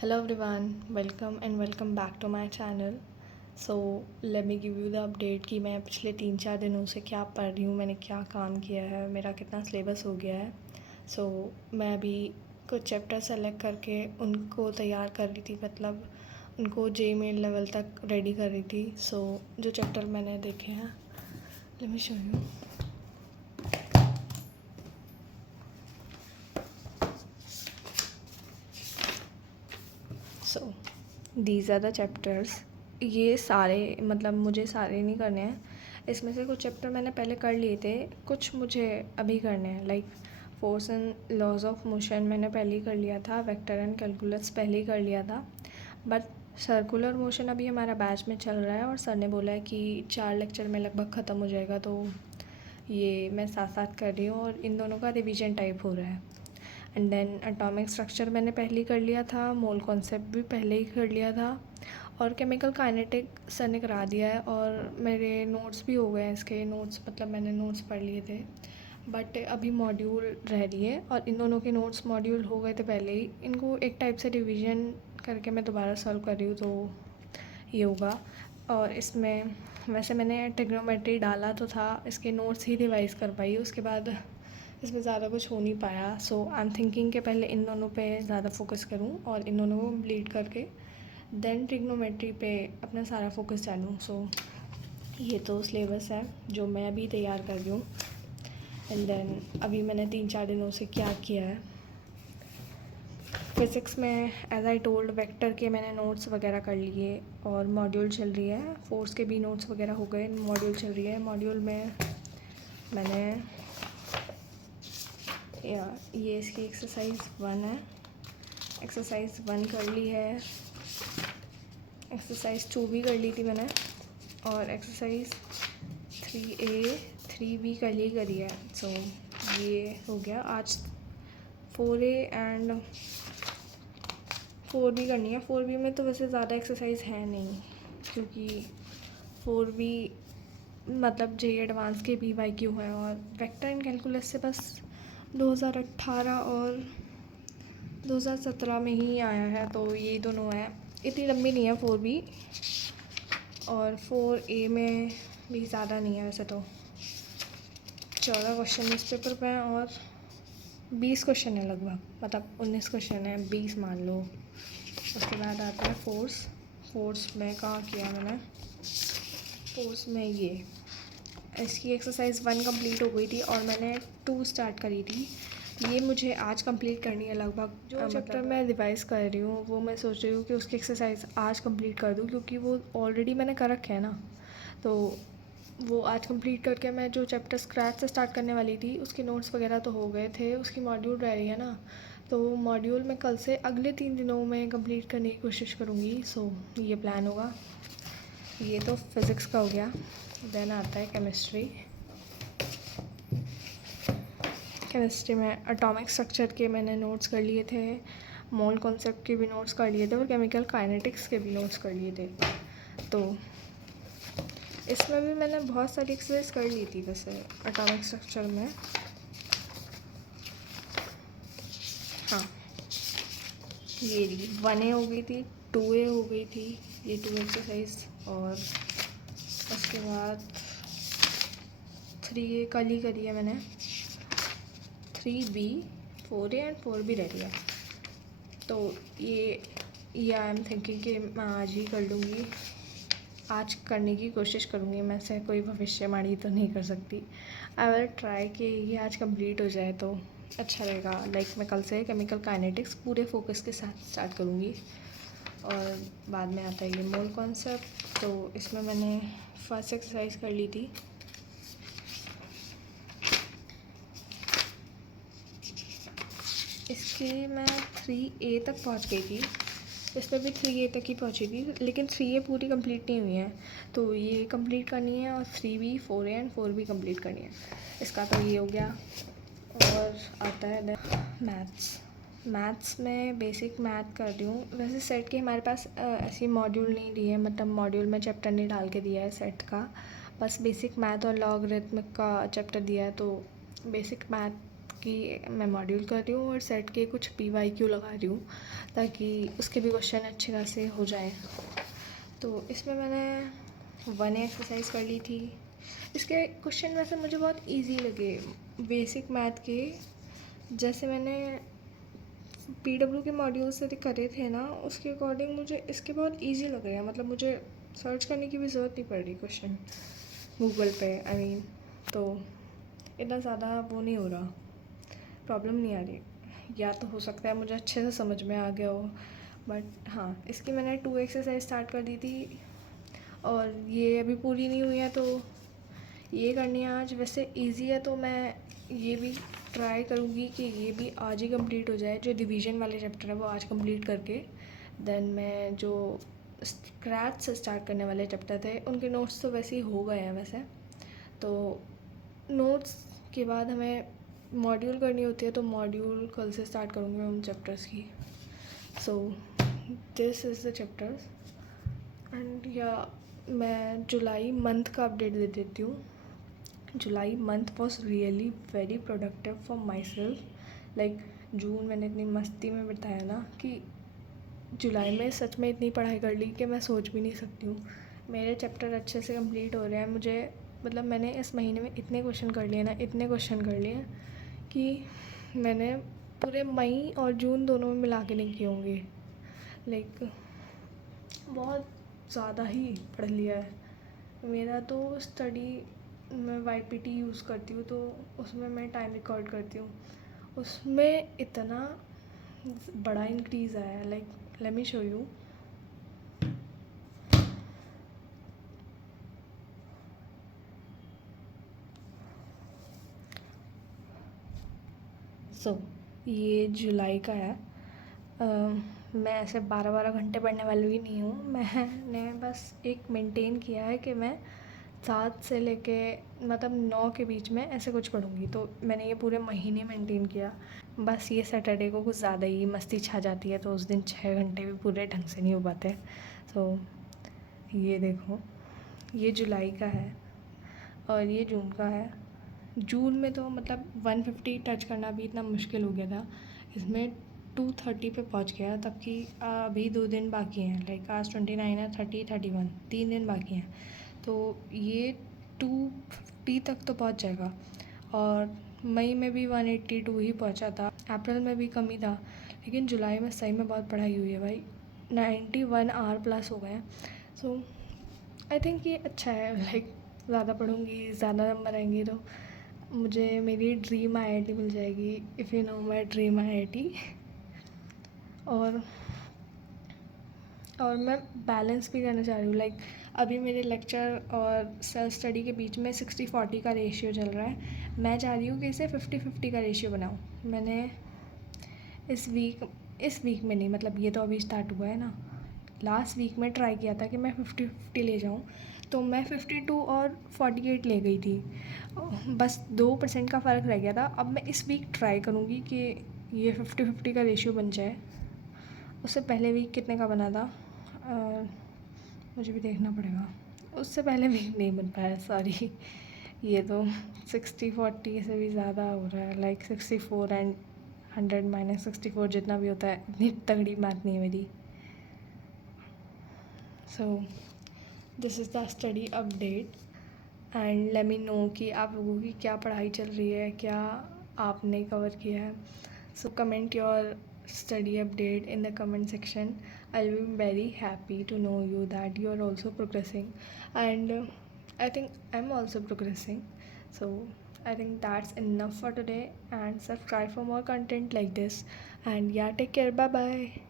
Hello everyone, welcome back to my channel. So let me give you the update कि मैं पिछले 3-4 दिनों से क्या पढ़ रही हूँ, मैंने क्या काम किया है, मेरा कितना सिलेबस हो गया है. मैं अभी कुछ चैप्टर सेलेक्ट करके उनको तैयार कर रही थी, मतलब उनको JEE लेवल तक रेडी कर रही थी. जो चैप्टर मैंने देखे हैं, let me show you. So these are the chapters. ये सारे मतलब मुझे सारे नहीं करने हैं. इसमें से कुछ चैप्टर मैंने पहले कर लिए थे, कुछ मुझे अभी करने हैं. Like force and laws of motion मैंने पहले ही कर लिया था, वेक्टर एंड कैलकुलस पहले ही कर लिया था. बट सर्कुलर मोशन अभी हमारा बैच में चल रहा है और सर ने बोला है कि 4 लेक्चर में लगभग ख़त्म हो जाएगा, तो ये मैं साथ साथ कर रही हूँ और इन दोनों का रिवीजन टाइप हो रहा है. एंड देन एटॉमिक स्ट्रक्चर मैंने पहले ही कर लिया था, मोल कॉन्सेप्ट भी पहले ही कर लिया था, और केमिकल काइनेटिक सर ने करा दिया है. और मेरे नोट्स भी हो गए हैं, इसके नोट्स मतलब मैंने नोट्स पढ़ लिए थे. बट अभी मॉड्यूल रह रही है और इन दोनों के नोट्स मॉड्यूल हो गए थे पहले ही. इनको एक टाइप से रिवीजन करके मैं दोबारा सॉल्व कर रही हूँ, तो ये होगा. और इसमें वैसे मैंने ट्रिग्नोमेट्री डाला तो था, इसके नोट्स ही रिवाइज़ कर पाई, उसके बाद इसमें ज़्यादा कुछ हो नहीं पाया. आई एम थिंकिंग कि पहले इन दोनों पे ज़्यादा फोकस करूँ और इन दोनों को कंप्लीट करके देन ट्रिग्नोमेट्री पे अपना सारा फोकस डालूँ. ये तो सिलेबस है जो मैं अभी तैयार कर रही हूँ. एंड देन अभी मैंने 3-4 दिनों से क्या किया है. फिज़िक्स में एज आई टोल्ड वेक्टर के मैंने नोट्स वगैरह कर लिए और मॉड्यूल चल रही है. फोर्स के भी नोट्स वगैरह हो गए, मॉड्यूल चल रही है. मॉड्यूल में मैंने ये इसकी एक्सरसाइज 1 है, एक्सरसाइज 1 कर ली है, एक्सरसाइज 2 भी कर ली थी मैंने, और एक्सरसाइज 3A 3B करी है. ये हो गया. आज 4A एंड 4B करनी है. 4B में तो वैसे ज़्यादा एक्सरसाइज है नहीं, क्योंकि 4B मतलब JEE एडवांस के भी YQ है, और वेक्टर एंड कैलकुलस से बस 2018 और 2017 में ही आया है, तो ये दोनों है. इतनी लंबी नहीं है 4B, और 4A में भी ज़्यादा नहीं है. वैसे तो 14 क्वेश्चन इस पेपर पे हैं और 20 क्वेश्चन है लगभग, मतलब 19 क्वेश्चन है, 20 मान लो. उसके बाद आता है फोर्स में कहाँ किया मैंने. फोर्स में ये इसकी एक्सरसाइज 1 कंप्लीट हो गई थी और मैंने 2 स्टार्ट करी थी. ये मुझे आज कंप्लीट करनी है लगभग. जो चैप्टर मैं रिवाइज़ कर रही हूँ वो मैं सोच रही हूँ कि उसकी एक्सरसाइज आज कंप्लीट कर दूँ, क्योंकि वो ऑलरेडी मैंने कर रखे हैं ना, तो वो आज कंप्लीट करके मैं जो चैप्टर स्क्रैच से स्टार्ट करने वाली थी उसके नोट्स वगैरह तो हो गए थे, उसकी मॉड्यूल रह रही है ना, तो मॉड्यूल मैं कल से अगले 3 दिनों में कंप्लीट करने की कोशिश करूँगी. ये प्लान होगा. ये तो फिज़िक्स का हो गया. देन आता है केमिस्ट्री में एटॉमिक स्ट्रक्चर के मैंने नोट्स कर लिए थे, मोल कॉन्सेप्ट के भी नोट्स कर लिए थे, और केमिकल काइनेटिक्स के भी नोट्स कर लिए थे. तो इसमें भी मैंने बहुत सारी एक्सरसाइज कर ली थी वैसे एटॉमिक स्ट्रक्चर में. हाँ, ये 1A हो गई थी, 2A हो गई थी, ये 2 एक्सरसाइज, और उसके बाद 3A कल ही करी है मैंने. 3B 4A एंड 4B रह रही है. तो ये आई एम थिंकिंग कि मैं आज ही कर लूँगी, आज करने की कोशिश करूँगी. मैं से कोई भविष्यवाणी तो नहीं कर सकती. आई विल ट्राई कि ये आज कंप्लीट हो जाए तो अच्छा रहेगा. लाइक मैं कल से केमिकल काइनेटिक्स पूरे फोकस के साथ स्टार्ट करूँगी. और बाद में आता है ये मोल कॉन्सेप्ट, तो इसमें मैंने फर्स्ट एक्सरसाइज कर ली थी. इसकी मैं 3A तक पहुंच गई थी, इसमें भी 3A तक ही पहुंची थी, लेकिन 3A पूरी कंप्लीट नहीं हुई है, तो ये कंप्लीट करनी है, और 3B 4A and 4B complete करनी है. इसका तो ये हो गया. और आता है मैथ्स में बेसिक मैथ कर रही हूँ. वैसे सेट के हमारे पास ऐसी मॉड्यूल नहीं दी है, मतलब मॉड्यूल में चैप्टर नहीं डाल के दिया है सेट का, बस बेसिक मैथ और लॉगरिथमिक का चैप्टर दिया है. तो बेसिक मैथ की मैं मॉड्यूल कर रही हूँ और सेट के कुछ PYQ लगा रही हूँ ताकि उसके भी क्वेश्चन अच्छे खासे हो जाएँ। तो इसमें मैंने 1 एक्सरसाइज कर ली थी। इसके क्वेश्चन वैसे मुझे बहुत इजी लगे, बेसिक मैथ के। जैसे मैंने PW के मॉड्यूल से करे थे ना, उसके अकॉर्डिंग मुझे इसके बहुत इजी लग रहे हैं। मतलब मुझे सर्च करने की भी ज़रूरत नहीं पड़ रही क्वेश्चन गूगल पे, तो इतना ज़्यादा वो नहीं हो रहा, प्रॉब्लम नहीं आ रही। या तो हो सकता है मुझे अच्छे से समझ में आ गया हो, बट हाँ, इसकी मैंने 2 एक्सरसाइज स्टार्ट कर दी थी और ये अभी पूरी नहीं हुई है, तो ये करनी है आज। वैसे इजी है तो मैं ये भी ट्राई करूँगी कि ये भी आज ही कंप्लीट हो जाए। जो डिवीज़न वाले चैप्टर है वो आज कंप्लीट करके देन मैं जो स्क्रैच से स्टार्ट करने वाले चैप्टर थे उनके नोट्स तो वैसे ही हो गए हैं वैसे। तो नोट्स के बाद हमें मॉड्यूल करनी होती है, तो मॉड्यूल कल से स्टार्ट करूँगी मैं उन चैप्टर्स की। So this is the chapters end या मैं जुलाई मंथ का अपडेट दे देती हूँ। July month was really very productive for myself. Like जून मैंने इतनी मस्ती में बिताया ना कि जुलाई में सच में इतनी पढ़ाई कर ली कि मैं सोच भी नहीं सकती हूँ। मेरे चैप्टर अच्छे से कंप्लीट हो रहे हैं। मुझे मतलब मैंने इस महीने में इतने क्वेश्चन कर लिए ना, इतने क्वेश्चन कर लिए कि मैंने पूरे मई और जून दोनों में मिला के नहीं किए होंगे। लाइक बहुत ज़्यादा ही पढ़ लिया है। मेरा तो स्टडी मैं YPT यूज़ करती हूँ, तो उसमें मैं टाइम रिकॉर्ड करती हूँ। उसमें इतना बड़ा इंक्रीज़ आया है। Like late me show you. ये जुलाई का है। मैं ऐसे 12-12 घंटे पढ़ने वाली भी नहीं हूँ। मैंने बस एक मेंटेन किया है कि मैं 7 से लेके मतलब 9 के बीच में ऐसे कुछ पढ़ूँगी। तो मैंने ये पूरे महीने मेंटेन किया। बस ये सैटरडे को कुछ ज़्यादा ही मस्ती छा जाती है, तो उस दिन 6 घंटे भी पूरे ढंग से नहीं हो पाते। तो ये देखो, ये जुलाई का है और ये जून का है। जून में तो मतलब 150 टच करना भी इतना मुश्किल हो गया था। इसमें 230 पे पहुंच गया, तबकि अभी 2 दिन बाकी हैं। लाइक आज 29 है, 30, 31 3 दिन बाकी हैं। तो ये 250 तक तो पहुंच जाएगा। और मई में भी 182 ही पहुंचा था। अप्रैल में भी कम ही था, लेकिन जुलाई में सही में बहुत पढ़ाई हुई है भाई। 91 आवर प्लस हो गए हैं। सो आई थिंक ये अच्छा है। लाइक ज़्यादा पढ़ूँगी, ज़्यादा नंबर आएंगे तो मुझे मेरी ड्रीम IIT मिल जाएगी। If you know my dream IIT। और मैं बैलेंस भी करना चाह रही हूँ। लाइक अभी मेरे लेक्चर और सेल्फ स्टडी के बीच में 60-40 का रेशियो चल रहा है। मैं चाह रही हूँ कि इसे 50-50 का रेशियो बनाऊँ। मैंने इस वीक में नहीं, मतलब ये तो अभी स्टार्ट हुआ है ना, लास्ट वीक में ट्राई किया था कि मैं 50-50 ले जाऊँ। तो मैं 52 और 48 ले गई थी। बस 2% का फ़र्क रह गया था। अब मैं इस वीक ट्राई करूँगी कि ये 50-50 का रेशियो बन जाए। उससे पहले वीक कितने का बना था मुझे भी देखना पड़ेगा। उससे पहले वीक नहीं बन पाया, सॉरी। ये तो 60-40 से भी ज़्यादा हो रहा है। लाइक 64 एंड 100 - 64 जितना भी होता है, इतनी तगड़ी मैथ नहीं है मेरी। सो this is the study update and let me know कि आप लोगों की क्या पढ़ाई चल रही है, क्या आपने कवर किया है। So comment your study update in the comment section. I'll be very happy to know you that you are also progressing, and I think I'm also progressing. So I think that's enough for today, and subscribe for more content like this. And yeah, take care. Bye bye.